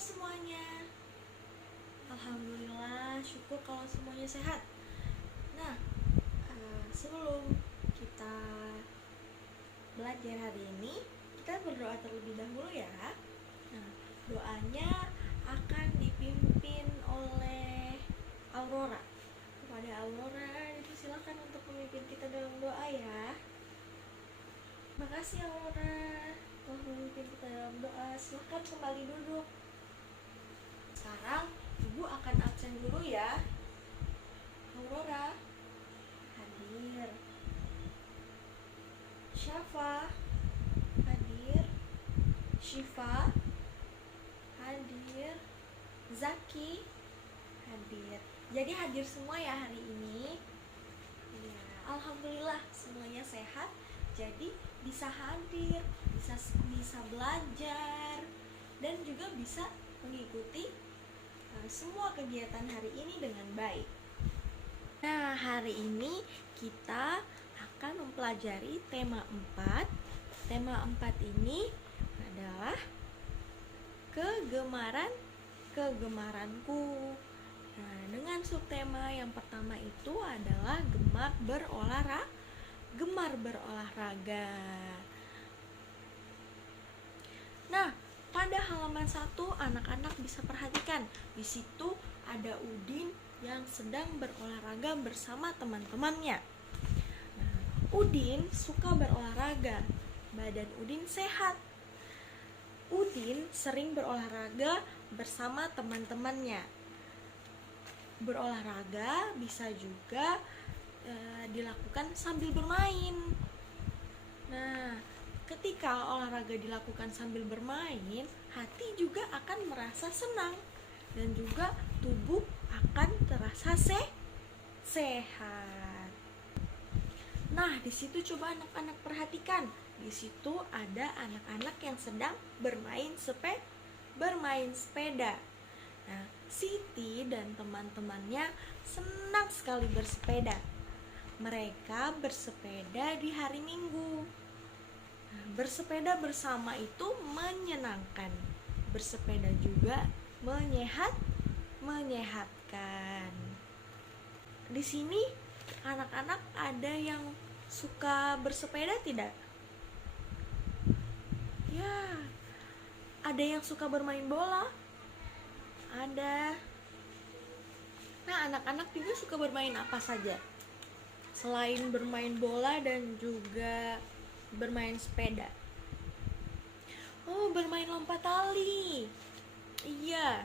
semuanya? Alhamdulillah, syukur kalau semuanya sehat. Nah, sebelum kita belajar hari ini, kita berdoa terlebih dahulu ya. Nah, doanya akan dipimpin oleh Aurora. Kepada Aurora, dipersilakan untuk memimpin kita dalam doa ya. Makasih Aurora telah memimpin kita dalam doa. Silakan kembali duduk. Sekarang Ibu akan absen dulu ya. Aurora hadir, Syafa hadir, Syifa hadir, Zaki hadir. Jadi hadir semua ya hari ini ya. Alhamdulillah semuanya sehat. Jadi bisa hadir, bisa belajar, dan juga bisa mengikuti semua kegiatan hari ini dengan baik. Nah, hari ini kita akan mempelajari tema 4. Tema 4 ini adalah kegemaranku. Nah, dengan subtema yang pertama itu adalah gemar berolahraga. Nah, pada halaman 1 anak-anak bisa perhatikan, di situ ada Udin yang sedang berolahraga bersama teman-temannya. Nah, Udin suka berolahraga, badan Udin sehat. Udin sering berolahraga bersama teman-temannya. Berolahraga bisa juga dilakukan sambil bermain. Nah, ketika olahraga dilakukan sambil bermain, hati juga akan merasa senang dan juga tubuh akan terasa sehat. Nah, di situ coba anak-anak perhatikan. Di situ ada anak-anak yang sedang bermain sepeda. Nah, Siti dan teman-temannya senang sekali bersepeda. Mereka bersepeda di hari Minggu. Nah, bersepeda bersama itu menyenangkan. Bersepeda juga menyehatkan. Di sini anak-anak ada yang suka bersepeda tidak? Ya, ada yang suka bermain bola? Ada. Nah, anak-anak juga suka bermain apa saja? Selain bermain bola dan juga bermain sepeda. Oh, bermain lompat tali. Iya.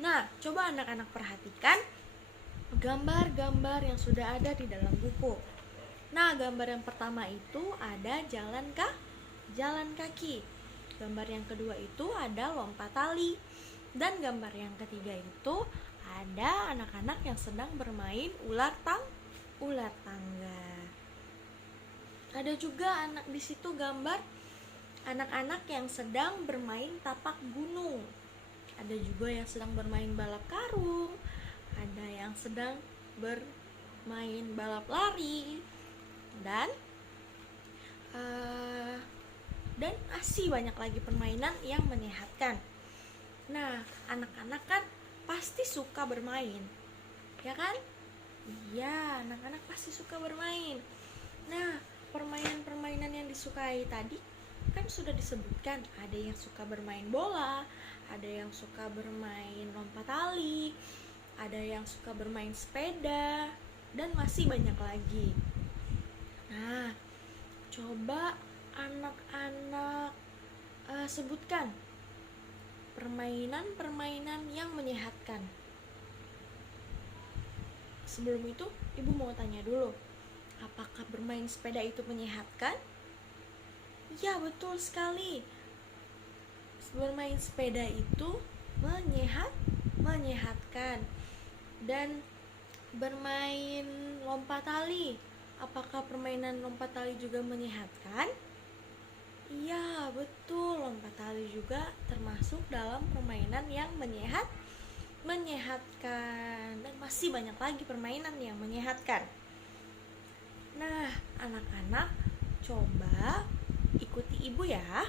Nah, coba anak-anak perhatikan gambar-gambar yang sudah ada di dalam buku. Nah, gambar yang pertama itu ada jalan kaki. Gambar yang kedua itu ada lompat tali. Dan gambar yang ketiga itu ada anak-anak yang sedang bermain ular tangga. Ada juga di situ gambar anak-anak yang sedang bermain tapak gunung. Ada juga yang sedang bermain balap karung. Ada yang sedang bermain balap lari. Dan masih banyak lagi permainan yang menyehatkan. Nah, anak-anak kan pasti suka bermain, ya kan? Iya, anak-anak pasti suka bermain. Nah, permainan-permainan yang disukai tadi kan sudah disebutkan. Ada yang suka bermain bola, ada yang suka bermain lompat tali, ada yang suka bermain sepeda, dan masih banyak lagi. Nah, coba anak-anak sebutkan permainan-permainan yang menyehatkan. Sebelum itu, Ibu mau tanya dulu, apakah bermain sepeda itu menyehatkan? Ya, betul sekali. Bermain sepeda itu menyehatkan. Dan bermain lompat tali, apakah permainan lompat tali juga menyehatkan? Iya, betul. Lompat tali juga termasuk dalam permainan yang menyehatkan. Dan masih banyak lagi permainan yang menyehatkan. Nah, anak-anak coba ikuti Ibu ya.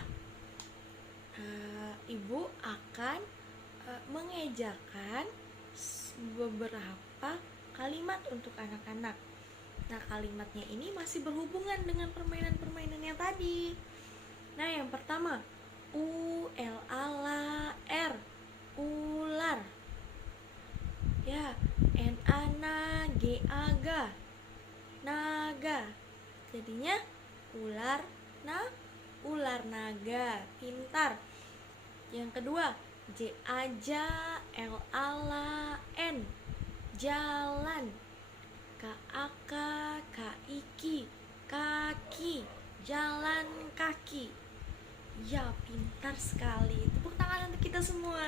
Ibu akan mengejakan beberapa kalimat untuk anak-anak. Nah, kalimatnya ini masih berhubungan dengan permainan-permainan yang tadi. Nah, yang pertama, U-L-A-R, ular. Ya, N-A-N-G-A-G, naga. Jadinya ular naga, pintar. Yang kedua, J-A-J-L-A-N, jalan. K-A-K, K-I-K, kaki, jalan kaki. Ya, pintar sekali. Tepuk tangan untuk kita semua.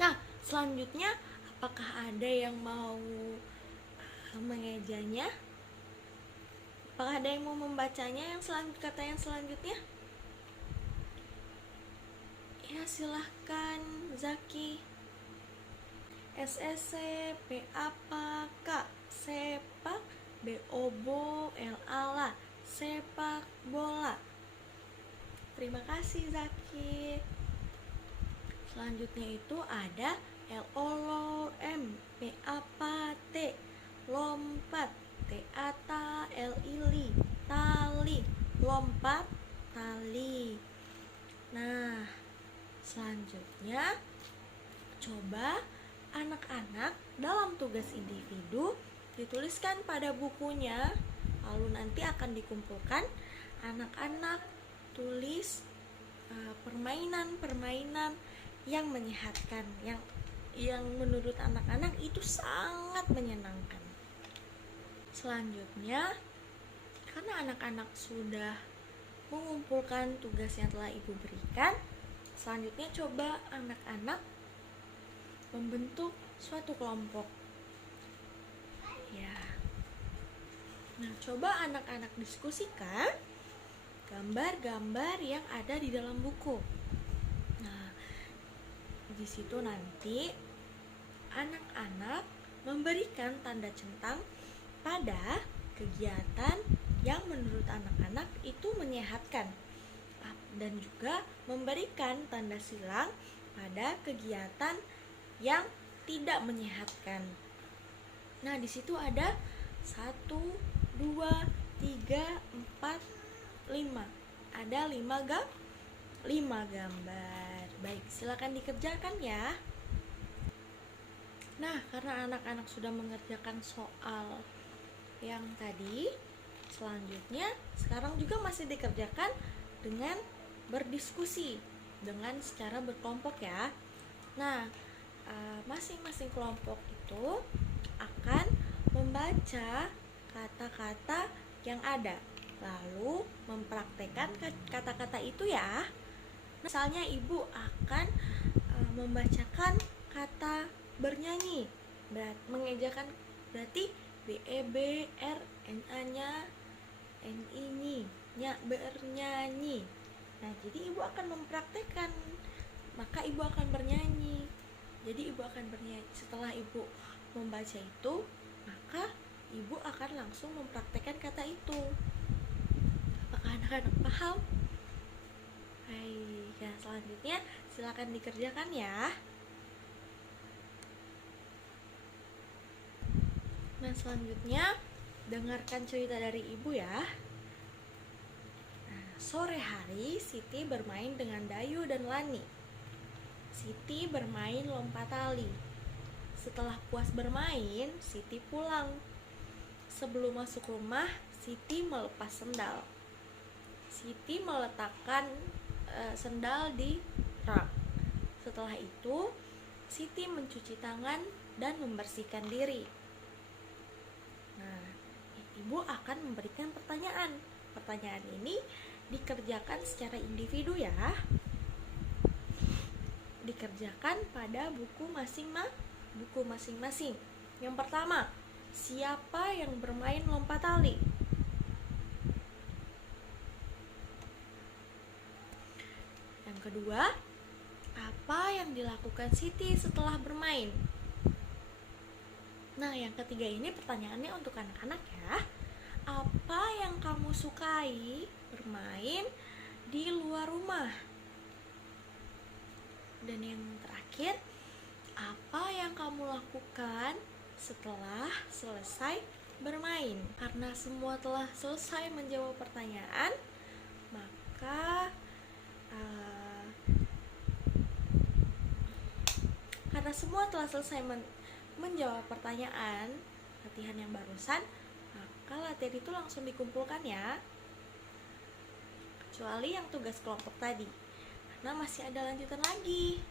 Nah, selanjutnya, apakah ada yang mau mengejanya? Apakah ada yang mau membacanya kata yang selanjutnya? Ya, silahkan Zaki. S-E-C-P-A-K, sepak, B-O-B-O-L-A, sepak bola. Terima kasih Zaki. Selanjutnya itu ada L-O-M-P-A-T, lompat, T-A-T-L-I-L, tali, lompat, tali. Nah, selanjutnya coba anak-anak dalam tugas individu dituliskan pada bukunya, lalu nanti akan dikumpulkan. Anak-anak tulis permainan-permainan yang menyehatkan, yang menurut anak-anak itu sangat menyenangkan. Selanjutnya, karena anak-anak sudah mengumpulkan tugas yang telah Ibu berikan, selanjutnya coba anak-anak membentuk suatu kelompok. Ya. Nah, coba anak-anak diskusikan gambar-gambar yang ada di dalam buku. Nah, di situ nanti anak-anak memberikan tanda centang pada kegiatan yang menurut anak-anak itu menyehatkan, dan juga memberikan tanda silang pada kegiatan yang tidak menyehatkan. Nah, di situ ada 1, 2, 3, 4, 5. Ada 5 gambar. Baik, silakan dikerjakan ya. Nah, karena anak-anak sudah mengerjakan soal yang tadi, selanjutnya sekarang juga masih dikerjakan dengan berdiskusi, dengan secara berkelompok ya. Nah, masing-masing kelompok itu akan membaca kata-kata yang ada, lalu mempraktekkan kata-kata itu ya. Misalnya Ibu akan membacakan kata bernyanyi, mengejakan berarti B-E-B-R-N-A-nya, N-I-nyi, nya bernyanyi. Nah, jadi Ibu akan mempraktekkan, maka Ibu akan bernyanyi. Jadi Ibu akan bernyanyi. Setelah Ibu membaca itu, maka Ibu akan langsung mempraktekkan kata itu. Apakah anak-anak paham? Baik, ya, selanjutnya silakan dikerjakan ya. Nah, selanjutnya dengarkan cerita dari Ibu ya. Nah, sore hari Siti bermain dengan Dayu dan Lani. Siti bermain lompat tali. Setelah puas bermain, Siti pulang. Sebelum masuk rumah, Siti melepas sendal. Siti meletakkan sendal di rak. Setelah itu, Siti mencuci tangan dan membersihkan diri. Nah, Ibu akan memberikan pertanyaan. Pertanyaan ini dikerjakan secara individu ya. Dikerjakan pada buku masing-masing. Yang pertama, siapa yang bermain lompat tali? Yang kedua, apa yang dilakukan Siti setelah bermain? Nah, yang ketiga ini pertanyaannya untuk anak-anak ya. Apa yang kamu sukai bermain di luar rumah? Dan yang terakhir, apa yang kamu lakukan setelah selesai bermain? Karena semua telah selesai menjawab pertanyaan, maka karena semua telah selesai menjawab pertanyaan latihan yang barusan, maka latihan itu langsung dikumpulkan ya, kecuali yang tugas kelompok tadi, karena masih ada lanjutan lagi.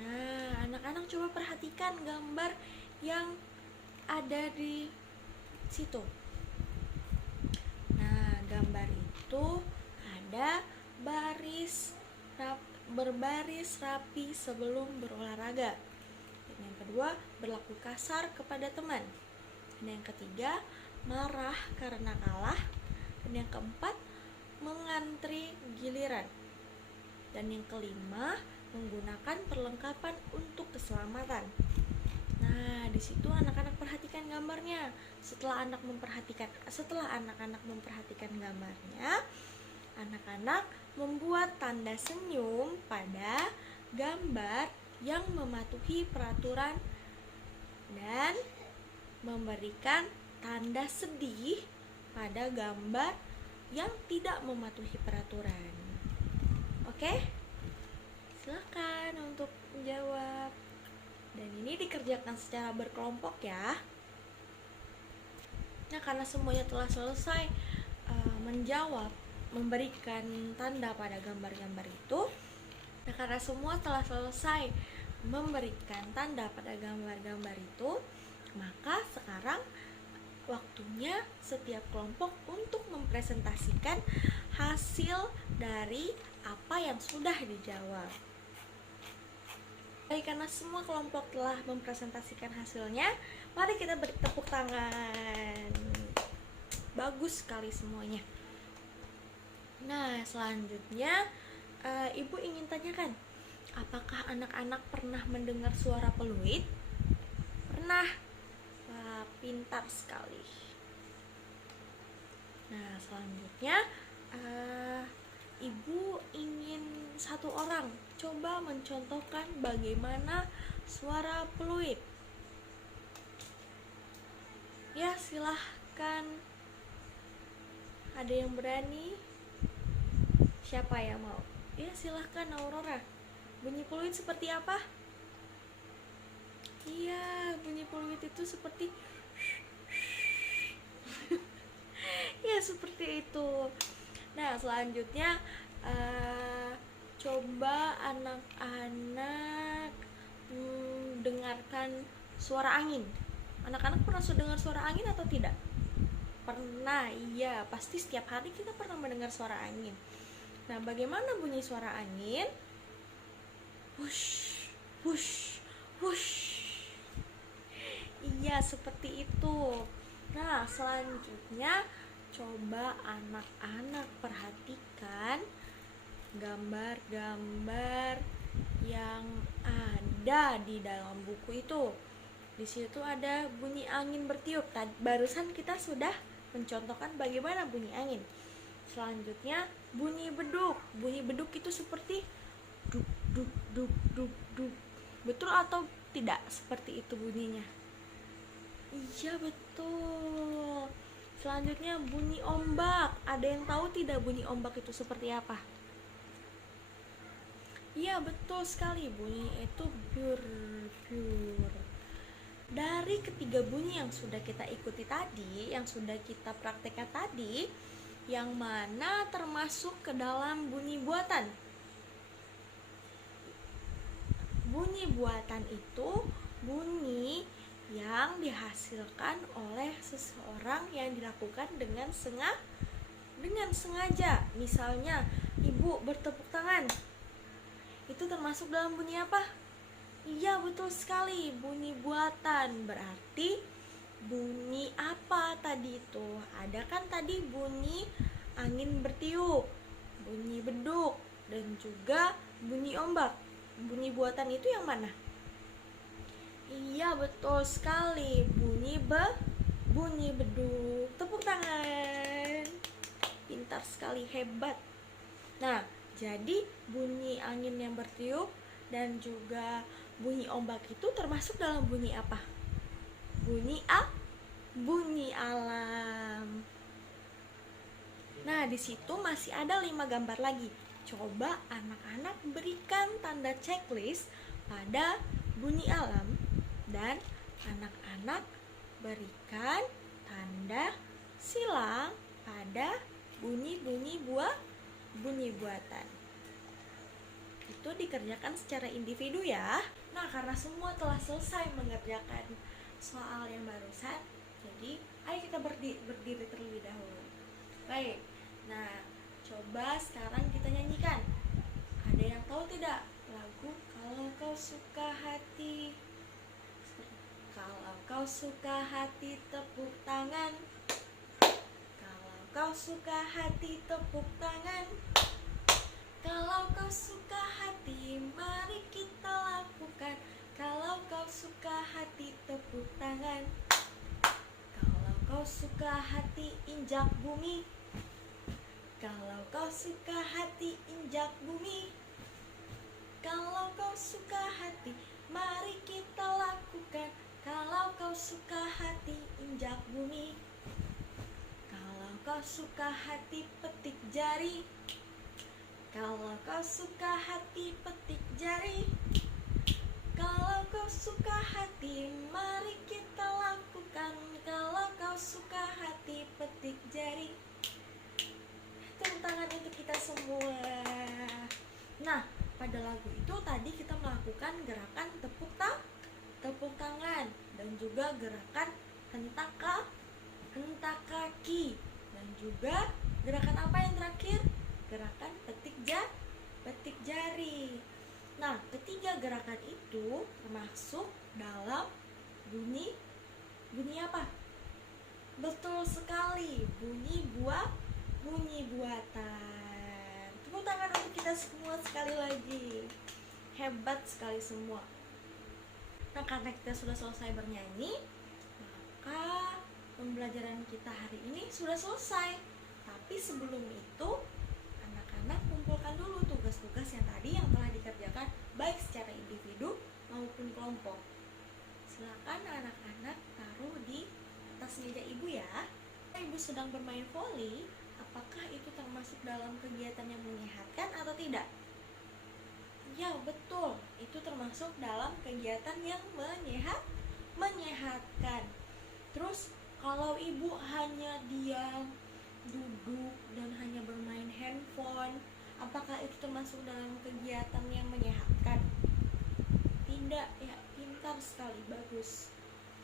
Nah, anak-anak coba perhatikan gambar yang ada di situ. Nah, gambar itu ada berbaris rapi sebelum berolahraga. Dan yang kedua, berlaku kasar kepada teman. Dan yang ketiga, marah karena kalah. Dan yang keempat, mengantri giliran. Dan yang kelima, menggunakan perlengkapan untuk keselamatan. Nah, di situ anak-anak perhatikan gambarnya. Setelah anak-anak memperhatikan gambarnya, anak-anak membuat tanda senyum pada gambar yang mematuhi peraturan dan memberikan tanda sedih pada gambar yang tidak mematuhi peraturan. Oke? Silakan untuk menjawab. Dan ini dikerjakan secara berkelompok ya. Nah, karena semuanya telah selesai menjawab, memberikan tanda pada gambar-gambar itu. Nah, karena semua telah selesai memberikan tanda pada gambar-gambar itu, maka sekarang waktunya setiap kelompok untuk mempresentasikan hasil dari apa yang sudah dijawab. Baik, karena semua kelompok telah mempresentasikan hasilnya, mari kita beri tepuk tangan. Bagus sekali semuanya. Nah, selanjutnya Ibu ingin tanyakan, apakah anak-anak pernah mendengar suara peluit? Pernah? Wah, pintar sekali. Nah, selanjutnya Ibu ingin satu orang coba mencontohkan bagaimana suara peluit. Ya, silahkan. Ada yang berani? Siapa yang mau? Ya, silahkan Aurora. Bunyi peluit seperti apa? Iya, bunyi peluit itu seperti ya, seperti itu. Nah, selanjutnya coba anak-anak dengarkan suara angin. Anak-anak pernah dengar suara angin atau tidak? Pernah, iya. Pasti setiap hari kita pernah mendengar suara angin. Nah, bagaimana bunyi suara angin? Wush, wush, wush. Iya, seperti itu. Nah, selanjutnya coba anak-anak perhatikan gambar-gambar yang ada di dalam buku itu. Di situ ada bunyi angin bertiup. Barusan kita sudah mencontohkan bagaimana bunyi angin. Selanjutnya bunyi beduk. Bunyi beduk itu seperti duk duk duk duk duk. Betul atau tidak seperti itu bunyinya? Iya, betul. Selanjutnya bunyi ombak. Ada yang tahu tidak bunyi ombak itu seperti apa? Iya, betul sekali. Bunyi itu biur biur. Dari ketiga bunyi yang sudah kita ikuti tadi, yang sudah kita praktekkan tadi, yang mana termasuk ke dalam bunyi buatan? Bunyi buatan itu bunyi yang dihasilkan oleh seseorang yang dilakukan dengan sengaja. Misalnya, Ibu bertepuk tangan. Itu termasuk dalam bunyi apa? Iya, betul sekali, bunyi buatan. Berarti bunyi apa tadi itu? Ada kan tadi bunyi angin bertiup, bunyi beduk, dan juga bunyi ombak. Bunyi buatan itu yang mana? Iya, betul sekali, bunyi beduk. Tepuk tangan. Pintar sekali, hebat. Nah, Jadi bunyi angin yang bertiup dan juga bunyi ombak itu termasuk dalam bunyi apa? Bunyi alam. Nah, di situ masih ada 5 gambar lagi. Coba anak-anak berikan tanda checklist pada bunyi alam dan anak-anak berikan tanda silang pada bunyi buatan. Itu dikerjakan secara individu ya. Nah, karena semua telah selesai mengerjakan soal yang barusan, jadi ayo kita berdiri terlebih dahulu. Baik, nah coba sekarang kita nyanyikan. Ada yang tahu tidak lagu Kalau Kau Suka Hati? Kalau kau suka hati tepuk tangan. Kalau kau suka hati tepuk tangan. Kalau kau suka hati mari kita lakukan. Kalau kau suka hati tepuk tangan. Kalau kau suka hati injak bumi. Kalau kau suka hati injak bumi. Kalau kau suka hati mari kita lakukan. Kalau kau suka hati injak bumi. Kalau kau suka hati petik jari. Kalau kau suka hati petik jari. Kalau kau suka hati mari kita lakukan. Kalau kau suka hati petik jari. Tepuk tangan untuk kita semua. Nah, pada lagu itu tadi kita melakukan gerakan tepuk tangan dan juga gerakan hentak kaki dan juga gerakan apa yang terakhir? Gerakan petik jari. Nah, ketiga gerakan itu termasuk dalam bunyi apa? Betul sekali, bunyi buatan. Tepuk tangan untuk kita semua sekali lagi. Hebat sekali semua. Nah, karena kita sudah selesai bernyanyi, maka pembelajaran kita hari ini sudah selesai. Tapi sebelum itu, anak-anak kumpulkan dulu tugas-tugas yang tadi yang telah dikerjakan baik secara individu maupun kelompok. Silakan anak-anak taruh di atas meja ibu ya. Ibu sedang bermain voli, apakah itu termasuk dalam kegiatan yang menyehatkan atau tidak? Ya, betul. Itu termasuk dalam kegiatan yang menyehatkan. Terus kalau ibu hanya diam, duduk dan hanya bermain handphone, apakah itu termasuk dalam kegiatan yang menyehatkan? Tidak, ya, pintar sekali, bagus.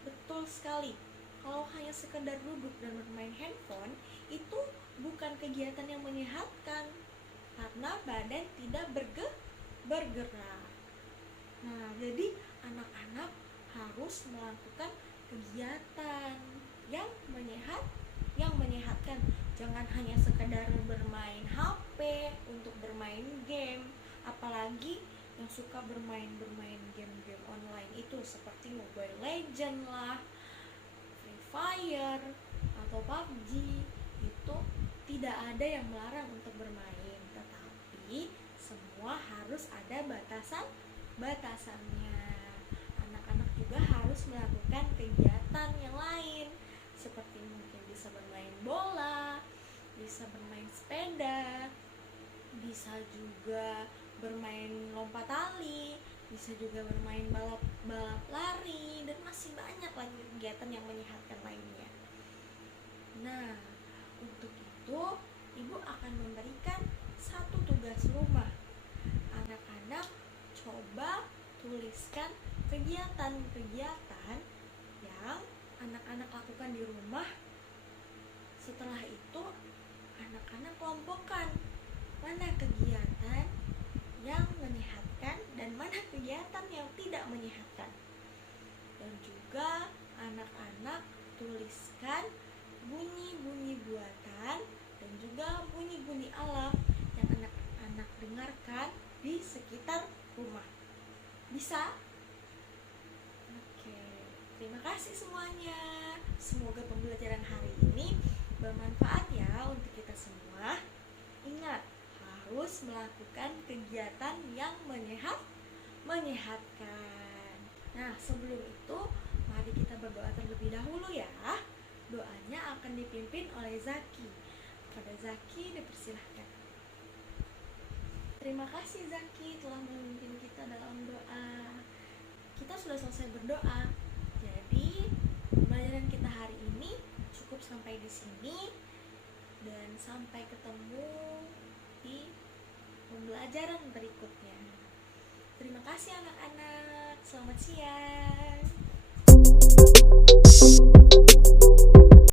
Betul sekali. Kalau hanya sekedar duduk dan bermain handphone, itu bukan kegiatan yang menyehatkan karena badan tidak bergerak. Nah, jadi anak-anak harus melakukan kegiatan yang menyehatkan. Jangan hanya sekedar bermain HP untuk bermain game, apalagi yang suka bermain game-game online itu seperti Mobile Legends lah, Free Fire atau PUBG. Itu tidak ada yang melarang untuk bermain, tetapi semua harus ada batasannya. Anak-anak juga harus melakukan kegiatan yang lain, seperti mungkin bisa bermain bola, bisa bermain sepeda, bisa juga bermain lompat tali, bisa juga bermain balap lari, dan masih banyak lagi kegiatan yang menyehatkan lainnya. Nah, untuk itu ibu akan memberikan satu tugas rumah. Anak-anak coba tuliskan kegiatan-kegiatan yang anak-anak lakukan di rumah. Setelah itu anak-anak kelompokkan mana kegiatan yang menyehatkan dan mana kegiatan yang tidak menyehatkan. Dan juga anak-anak tuliskan bunyi-bunyi buatan dan juga bunyi-bunyi alam yang anak-anak dengarkan di sekitar rumah. Bisa? Oke, terima kasih semuanya. Semoga pembelajaran hari ini bermanfaat ya untuk kita semua. Ingat, harus melakukan kegiatan yang menyehatkan. Nah, sebelum itu mari kita berdoa terlebih dahulu ya. Doanya akan dipimpin oleh Zaki. Pada Zaki dipersilahkan. Terima kasih Zaki telah memimpin kita dalam doa. Kita sudah selesai berdoa. Jadi, pembelajaran kita hari ini cukup sampai di sini dan sampai ketemu di pembelajaran berikutnya. Terima kasih anak-anak. Selamat siang.